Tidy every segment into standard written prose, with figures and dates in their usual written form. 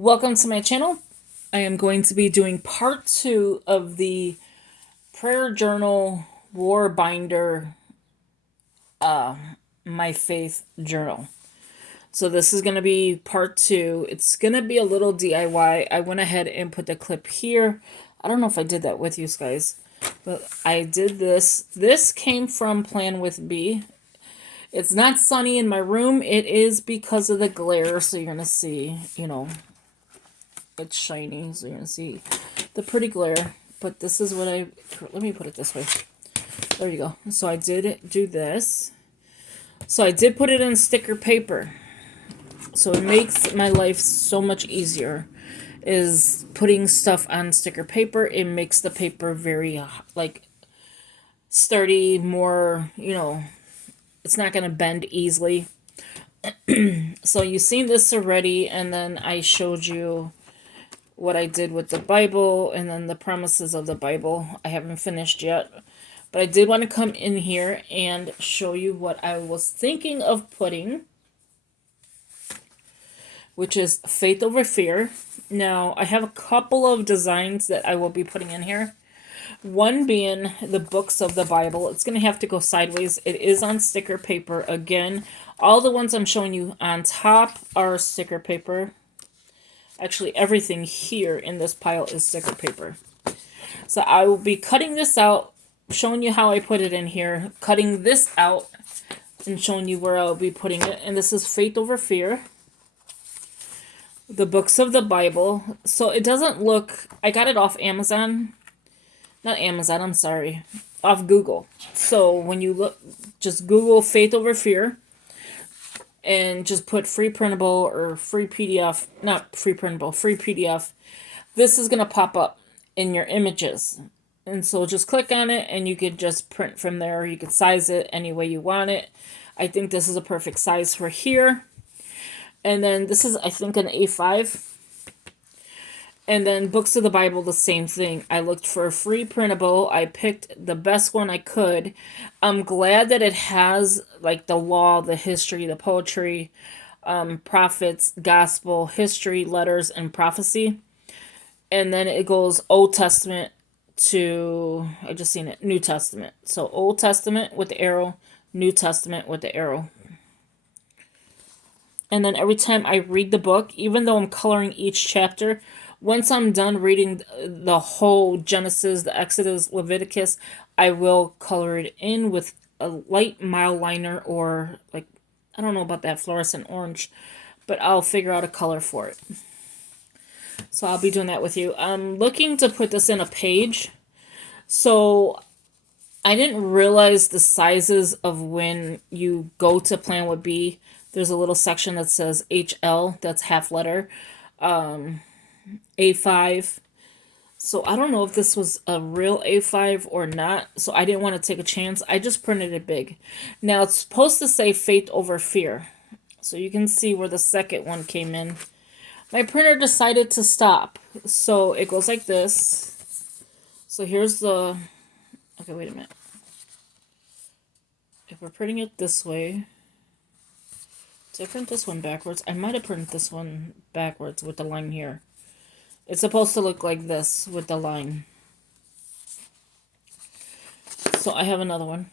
Welcome to my channel. I am going to be doing part 2 of the prayer journal war binder my faith journal. So this is going to be part 2. It's going to be a little DIY. I went ahead and put the clip here. I don't know if I did that with you guys, but I did this. This came from Plan with B. It's not sunny in my room. It is because of the glare, so you're going to see, it's shiny, so you're going to see the pretty glare. But this is what let me put it this way. There you go. So I did do this. So I did put it in sticker paper. So it makes my life so much easier. Is putting stuff on sticker paper. It makes the paper very, sturdy, more, it's not going to bend easily. So you've seen this already, and then I showed you what I did with the Bible and then the promises of the Bible. I haven't finished yet, but I did want to come in here and show you what I was thinking of putting, which is faith over fear. Now, I have a couple of designs that I will be putting in here. One being the books of the Bible. It's going to have to go sideways. It is on sticker paper. Again, all the ones I'm showing you on top are sticker paper. Actually, everything here in this pile is sticker paper. So I will be cutting this out, showing you how I put it in here, cutting this out, and showing you where I'll be putting it. And this is Faith Over Fear. The books of the Bible. So it doesn't look... I got it off Amazon. Not Amazon, I'm sorry. Off Google. So when you look, just Google Faith Over Fear. And just put free printable or free PDF, not free printable, free PDF. This is going to pop up in your images. And so just click on it and you could just print from there. You could size it any way you want it. I think this is a perfect size for here. And then this is, I think, an A5. And then books of the Bible, the same thing. I looked for a free printable. I picked the best one I could. I'm glad that it has like the law, the history, the poetry, prophets, gospel, history, letters, and prophecy. And then it goes Old Testament to, I just seen it, New Testament. So Old Testament with the arrow, New Testament with the arrow. And then every time I read the book, even though I'm coloring each chapter, once I'm done reading the whole Genesis, the Exodus, Leviticus, I will color it in with a light mild liner or, like, I don't know about that fluorescent orange, but I'll figure out a color for it. So I'll be doing that with you. I'm looking to put this in a page. So I didn't realize the sizes of when you go to Plan with B. There's a little section that says HL, that's half letter. A5. So I don't know if this was a real A5 or not. So I didn't want to take a chance. I just printed it big. Now it's supposed to say Faith Over Fear. So you can see where the second one came in. My printer decided to stop. So it goes like this. So here's the... Okay, wait a minute. If we're printing it this way... Did I print this one backwards? I might have printed this one backwards with the line here. It's supposed to look like this with the line. So I have another one.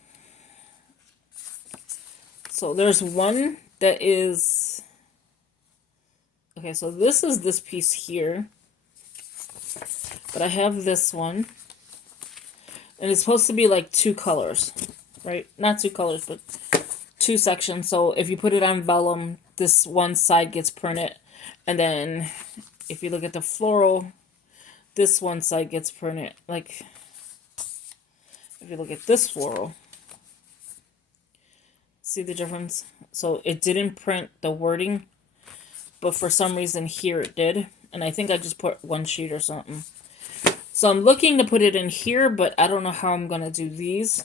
So there's one that is... Okay, so this is this piece here. But I have this one. And it's supposed to be like two colors. Right? Not two colors, but two sections. So if you put it on vellum, this one side gets printed. And then... if you look at the floral, this one side gets printed. Like, if you look at this floral, see the difference? So it didn't print the wording, but for some reason here it did. And I think I just put one sheet or something. So I'm looking to put it in here, but I don't know how I'm going to do these.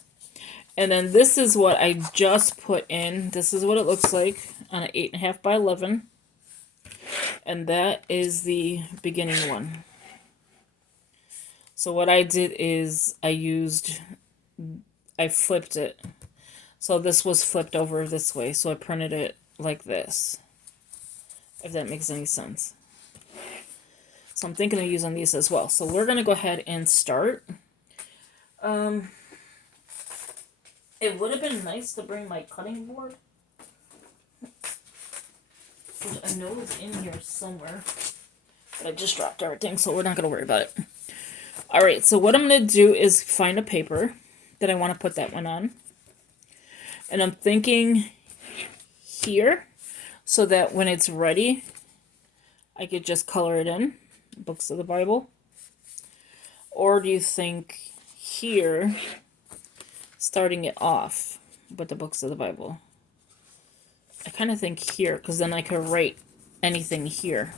And then this is what I just put in. This is what it looks like on an 8.5 by 11. And that is the beginning one. So what I did is I flipped it. So this was flipped over this way. So I printed it like this. If that makes any sense. So I'm thinking of using these as well. So we're going to go ahead and start. It would have been nice to bring my cutting board, which I know is in here somewhere. But I just dropped everything, so we're not going to worry about it. Alright, so what I'm going to do is find a paper that I want to put that one on. And I'm thinking here, so that when it's ready, I could just color it in, books of the Bible. Or do you think here, starting it off with the books of the Bible? I kind of think here, because then I could write anything here,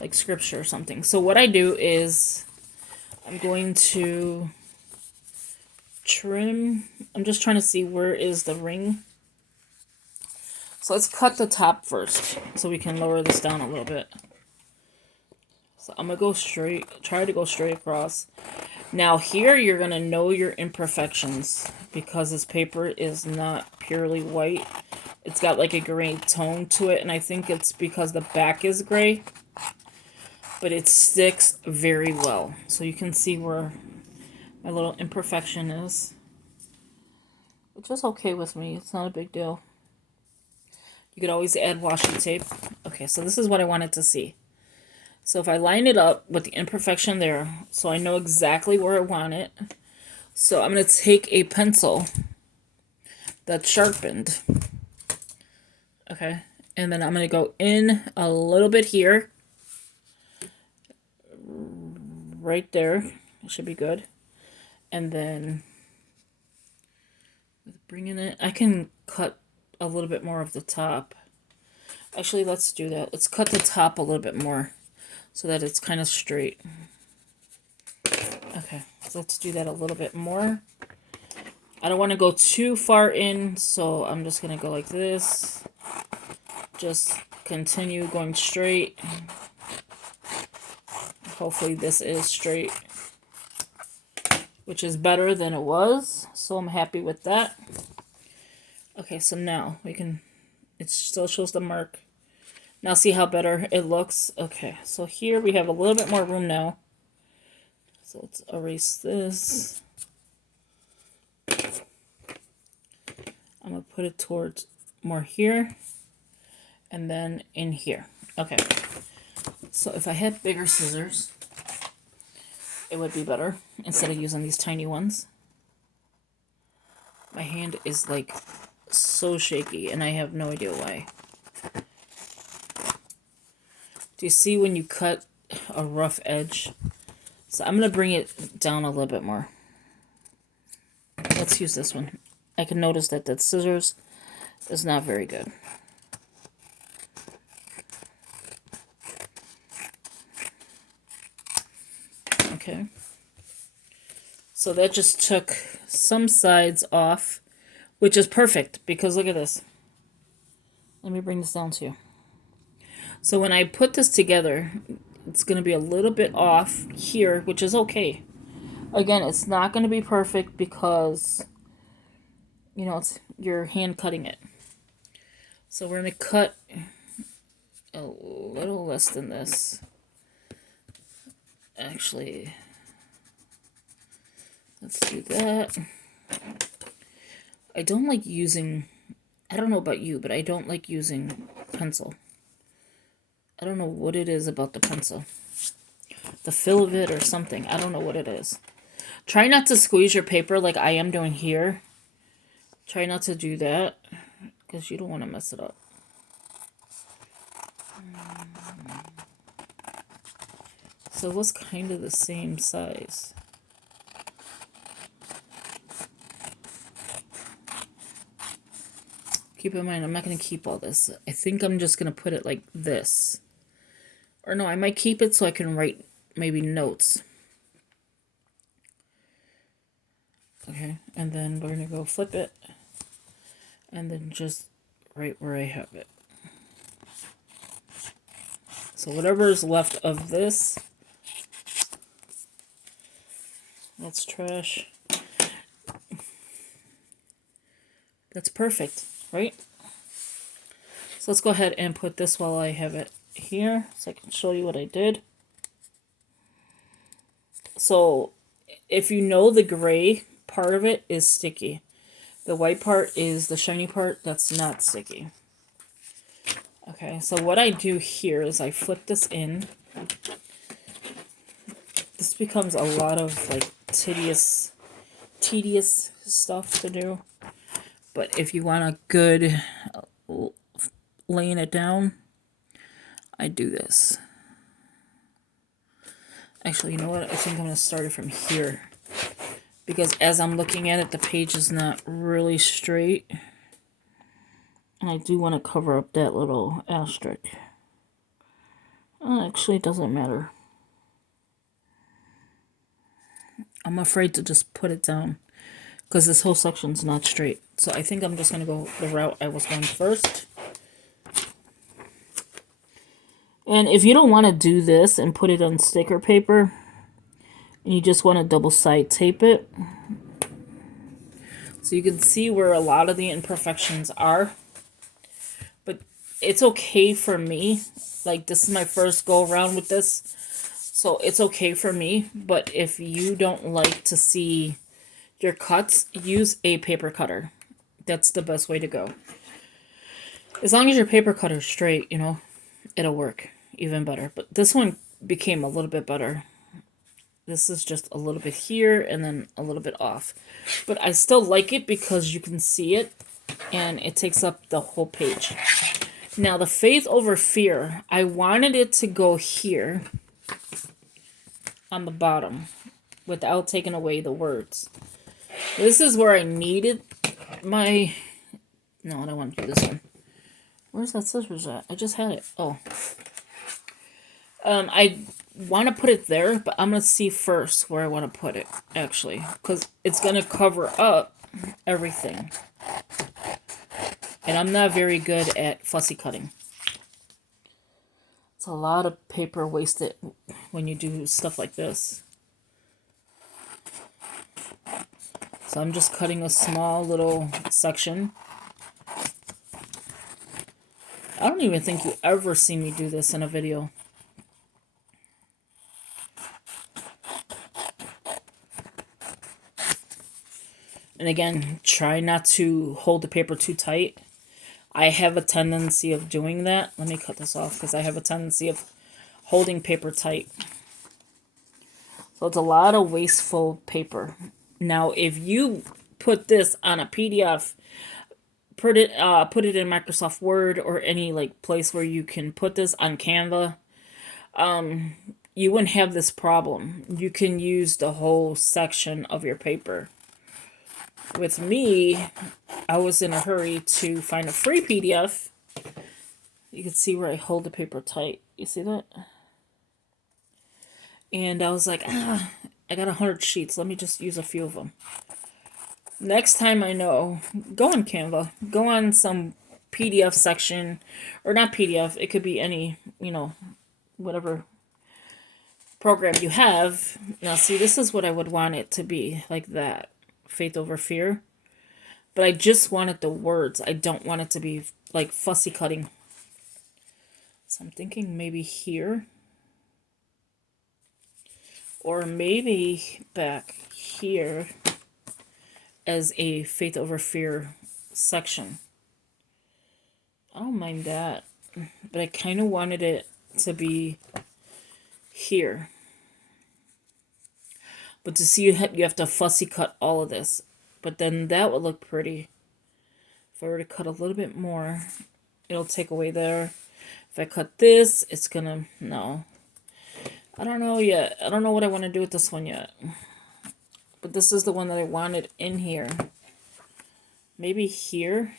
like scripture or something. So what I do is I'm going to trim. I'm just trying to see where is the ring. So let's cut the top first so we can lower this down a little bit. So I'm going to go straight, try to go straight across. Now here you're going to know your imperfections because this paper is not purely white. It's got like a gray tone to it, and I think it's because the back is gray. But it sticks very well. So you can see where my little imperfection is. Which is okay with me. It's not a big deal. You could always add washi tape. Okay, so this is what I wanted to see. So if I line it up with the imperfection there, so I know exactly where I want it. So I'm going to take a pencil that's sharpened. Okay, and then I'm going to go in a little bit here. Right there. It should be good. And then bringing it, I can cut a little bit more of the top. Actually, let's do that. Let's cut the top a little bit more so that it's kind of straight. Okay, so let's do that a little bit more. I don't want to go too far in, so I'm just going to go like this. Just continue going straight. Hopefully this is straight, which is better than it was, so I'm happy with that. Okay, so now we can, it still shows the mark. Now see how better it looks? Okay, so here we have a little bit more room now. So let's erase this. I'm going to put it towards more here and then in here. Okay, so if I had bigger scissors, it would be better instead of using these tiny ones. My hand is like so shaky and I have no idea why. Do you see when you cut a rough edge? So I'm going to bring it down a little bit more. Let's use this one. I can notice that that scissors is not very good. Okay. So that just took some sides off, which is perfect because look at this. Let me bring this down to you. So when I put this together, it's going to be a little bit off here, which is okay. Again, it's not going to be perfect because, you know, it's your hand cutting it. So we're going to cut a little less than this. Actually, let's do that. I don't like using, I don't know about you, but I don't like using pencil. I don't know what it is about the pencil. The feel of it or something. I don't know what it is. Try not to squeeze your paper like I am doing here. Try not to do that because you don't want to mess it up. So it was kind of the same size. Keep in mind, I'm not going to keep all this. I think I'm just going to put it like this. Or no, I might keep it so I can write maybe notes. Okay, and then we're going to go flip it. And then just right where I have it. So whatever is left of this, that's trash. That's perfect, right? So let's go ahead and put this while I have it here so I can show you what I did. So if you know, the gray part of it is sticky. The white part is the shiny part that's not sticky. Okay, so what I do here is I flip this in. This becomes a lot of like tedious stuff to do. But if you want a good laying it down, I do this. Actually, you know what? I think I'm going to start it from here. Because as I'm looking at it, the page is not really straight. And I do want to cover up that little asterisk. Actually, it doesn't matter. I'm afraid to just put it down. Because this whole section's not straight. So I think I'm just going to go the route I was going first. And if you don't want to do this and put it on sticker paper, and you just want to double side tape it, so you can see where a lot of the imperfections are. But it's okay for me. Like, this is my first go around with this, so it's okay for me. But if you don't like to see your cuts, use a paper cutter. That's the best way to go. As long as your paper cutter's straight, you know, it'll work even better. But this one became a little bit better. This is just a little bit here and then a little bit off. But I still like it because you can see it and it takes up the whole page. Now, the Faith Over Fear, I wanted it to go here on the bottom without taking away the words. This is where I needed my... No, I don't want to do this one. Where's that scissors at? I just had it. Oh. I want to put it there, but I'm going to see first where I want to put it, actually. Because it's going to cover up everything. And I'm not very good at fussy cutting. It's a lot of paper wasted when you do stuff like this. So I'm just cutting a small little section. I don't even think you ever see me do this in a video. And again, try not to hold the paper too tight. I have a tendency of doing that. Let me cut this off because I have a tendency of holding paper tight. So it's a lot of wasteful paper. Now, if you put this on a PDF, put it in Microsoft Word or any like place where you can put this on Canva, you wouldn't have this problem. You can use the whole section of your paper. With me, I was in a hurry to find a free PDF. You can see where I hold the paper tight. You see that? And I was like, I got 100 sheets. Let me just use a few of them. Next time I know, go on Canva. Go on some PDF section. Or not PDF. It could be any, you know, whatever program you have. Now, see, this is what I would want it to be. Like that. Faith Over Fear. But I just wanted the words. I don't want it to be like fussy cutting. So I'm thinking maybe here. Or maybe back here as a Faith Over Fear section. I don't mind that. But I kind of wanted it to be here. But to see, you have to fussy cut all of this. But then that would look pretty. If I were to cut a little bit more, it'll take away there. If I cut this, it's gonna... No. I don't know yet. I don't know what I want to do with this one yet. But this is the one that I wanted in here. Maybe here.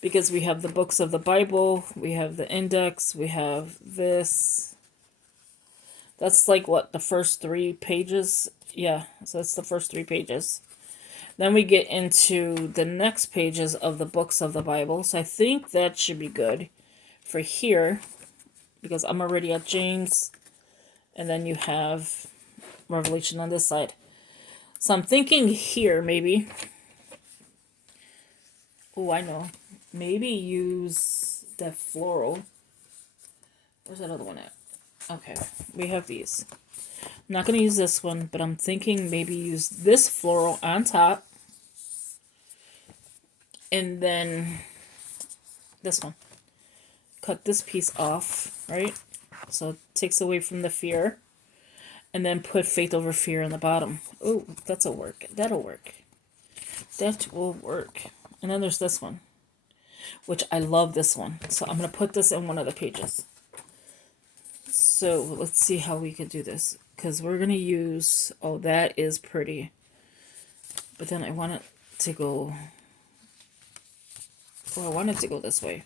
Because we have the books of the Bible. We have the index. We have this. That's like, what, the first 3 pages? Yeah, so that's the first 3 pages. Then we get into the next pages of the books of the Bible. So I think that should be good for here. Because I'm already at James. And then you have Revelation on this side. So I'm thinking here, maybe. Oh, I know. Maybe use that floral. Where's that other one at? Okay, we have these. I'm not going to use this one, but I'm thinking maybe use this floral on top. And then this one. Cut this piece off, right? So it takes away from the fear. And then put Faith Over Fear on the bottom. Oh, that'll work. That'll work. That will work. And then there's this one, which I love this one. So I'm going to put this in one of the pages. So let's see how we could do this. Because we're going to use... Oh, that is pretty. But then I want it to go... Oh, I want it to go this way.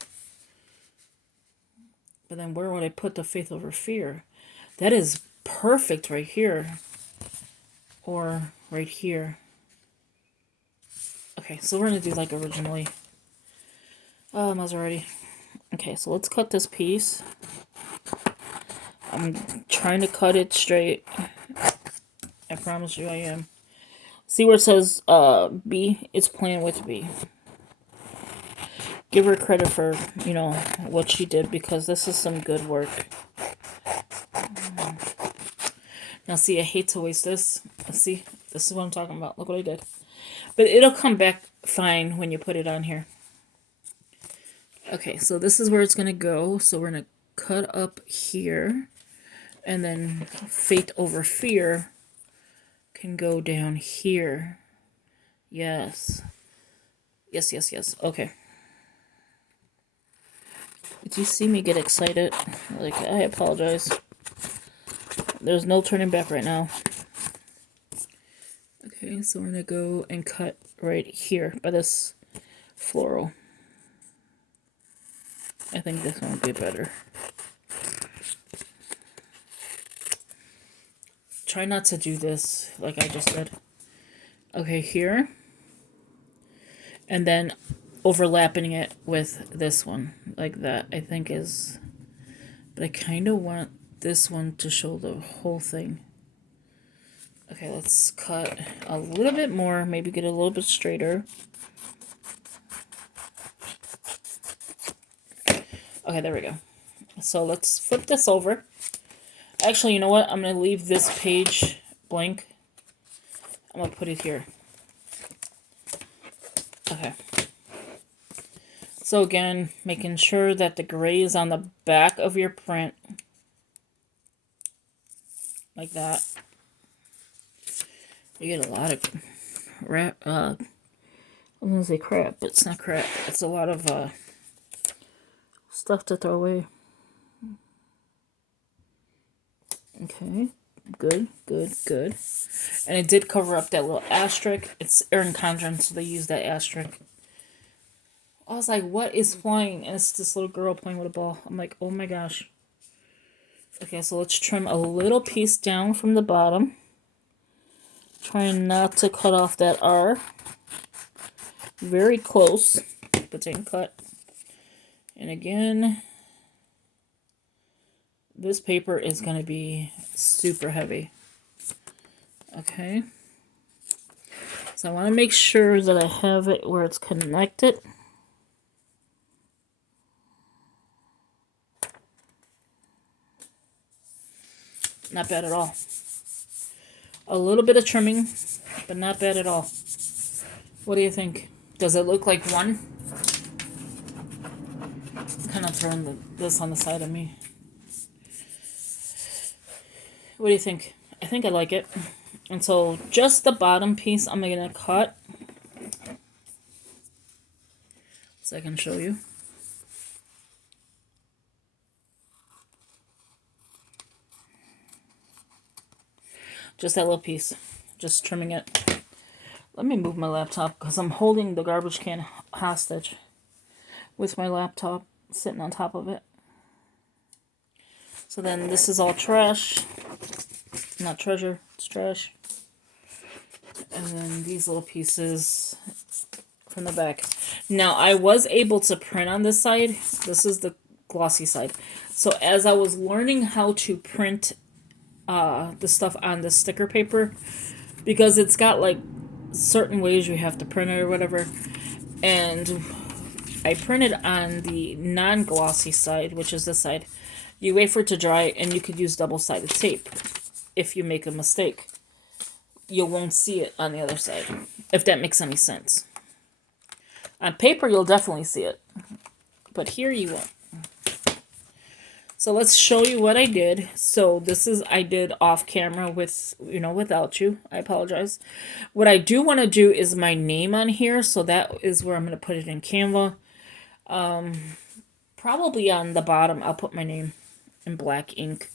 But then where would I put the Faith Over Fear? That is perfect right here. Or right here. Okay, so we're going to do like originally. Oh, Maserati. Okay, so let's cut this piece. I'm trying to cut it straight. I promise you I am. See where it says B? It's playing with B. Give her credit for, you know, what she did, because this is some good work. Now see, I hate to waste this. See, this is what I'm talking about. Look what I did. But it'll come back fine when you put it on here. Okay, so this is where it's going to go. So we're going to cut up here. And then Faith Over Fear can go down here. Yes. Yes, yes, yes. Okay. Did you see me get excited? Like, I apologize. There's no turning back right now. Okay, so we're going to go and cut right here by this floral. I think this one would be better. Try not to do this like I just did. Okay, here. And then overlapping it with this one. Like that, I think is... But I kind of want this one to show the whole thing. Okay, let's cut a little bit more. Maybe get a little bit straighter. Okay, there we go. So let's flip this over. Actually, you know what? I'm going to leave this page blank. I'm going to put it here. Okay. So again, making sure that the gray is on the back of your print. Like that. You get a lot of crap. I'm going to say crap, but it's not crap. It's a lot of stuff to throw away. Okay, good, good, good. And it did cover up that little asterisk. It's Erin Condren, so they use that asterisk. I was like, what is flying? And it's this little girl playing with a ball. I'm like, oh my gosh. Okay, so let's trim a little piece down from the bottom. Trying not to cut off that R. Very close, but didn't cut. And again... This paper is going to be super heavy. Okay. So I want to make sure that I have it where it's connected. Not bad at all. A little bit of trimming, but not bad at all. What do you think? Does it look like one? I'm kind of throwing this on the side of me. What do you think? I think I like it. And so just the bottom piece I'm going to cut. So I can show you. Just that little piece. Just trimming it. Let me move my laptop because I'm holding the garbage can hostage with my laptop sitting on top of it. So then this is all trash. Not treasure, it's trash. And then these little pieces from the back. Now, I was able to print on this side. This is the glossy side. So as I was learning how to print the stuff on the sticker paper, because it's got like certain ways you have to print it or whatever, and I printed on the non-glossy side, which is this side. You wait for it to dry, and you could use double-sided tape if you make a mistake. You won't see it on the other side, if that makes any sense. On paper, you'll definitely see it, but here you won't. So let's show you what I did. So this is, I did off camera with, without you. I apologize. What I do want to do is my name on here. So that is where I'm going to put it in Canva. Probably on the bottom, I'll put my name in black ink.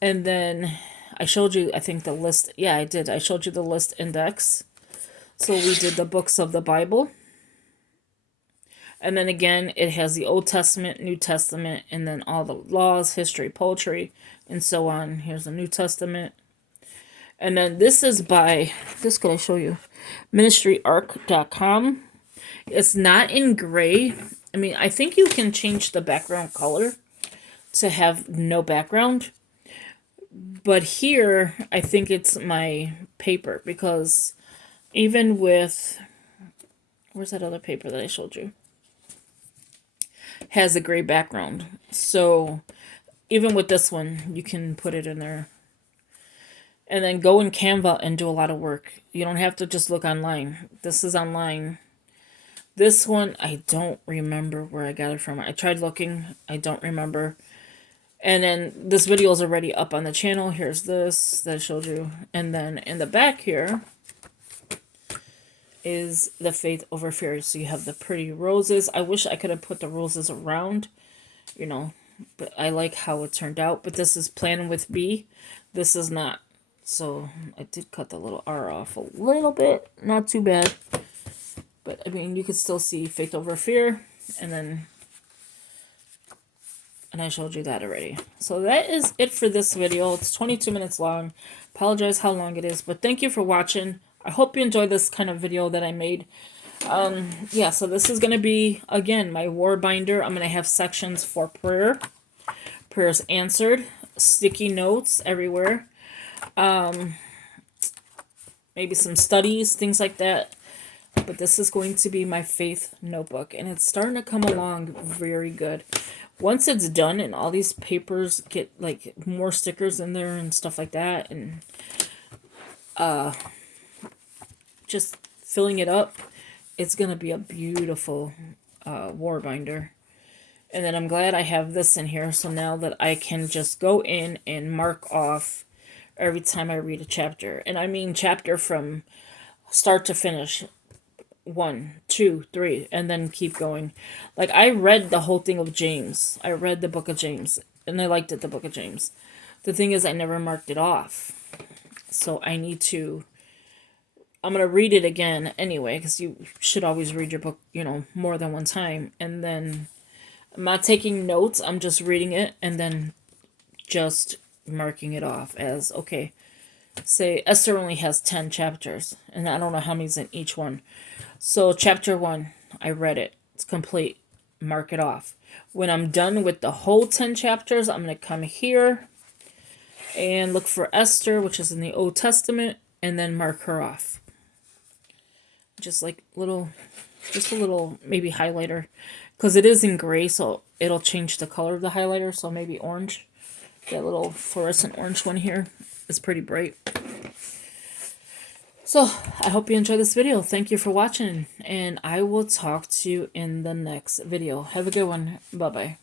And then I showed you, I think, the list. Yeah, I did. I showed you the list index. So we did the books of the Bible. And then again, it has the Old Testament, New Testament, and then all the laws, history, poetry, and so on. Here's the New Testament. And then this is by, this could I show you? ministryarc.com. It's not in gray. I mean, I think you can change the background color to have no background. But here, I think it's my paper, because even with, where's that other paper that I showed you? Has a gray background. So even with this one, you can put it in there. And then go in Canva and do a lot of work. You don't have to just look online. This is online. This one, I don't remember where I got it from. I tried looking. I don't remember. And then this video is already up on the channel. Here's this that I showed you. And then in the back here is the Faith Over Fear. So you have the pretty roses. I wish I could have put the roses around, but I like how it turned out. But this is Plan with B. This is not. So I did cut the little R off a little bit. Not too bad. But I mean, you could still see Faith Over Fear. And I showed you that already. So that is it for this video. It's 22 minutes long. Apologize how long it is. But thank you for watching. I hope you enjoyed this kind of video that I made. Yeah, so this is going to be, again, my war binder. I'm going to have sections for prayer, prayers answered, sticky notes everywhere, maybe some studies, things like that. But this is going to be my faith notebook, and it's starting to come along very good. Once it's done and all these papers get like more stickers in there and stuff like that, and just filling it up, it's going to be a beautiful war binder. And then I'm glad I have this in here, so now that I can just go in and mark off every time I read a chapter. And I mean chapter from start to finish. 1, 2, 3, and then keep going. Like, I read the whole thing of James. I read the book of James, and I liked it, the book of James. The thing is, I never marked it off. So I need to, I'm going to read it again anyway, because you should always read your book, more than one time. And then I'm not taking notes. I'm just reading it and then just marking it off as, okay, say Esther only has 10 chapters, and I don't know how many's in each one. So chapter 1, I read it. It's complete. Mark it off. When I'm done with the whole 10 chapters, I'm going to come here and look for Esther, which is in the Old Testament, and then mark her off. Just like just a little maybe highlighter, because it is in gray, so it'll change the color of the highlighter. So maybe orange. That little fluorescent orange one here is pretty bright. So, I hope you enjoyed this video. Thank you for watching, and I will talk to you in the next video. Have a good one. Bye-bye.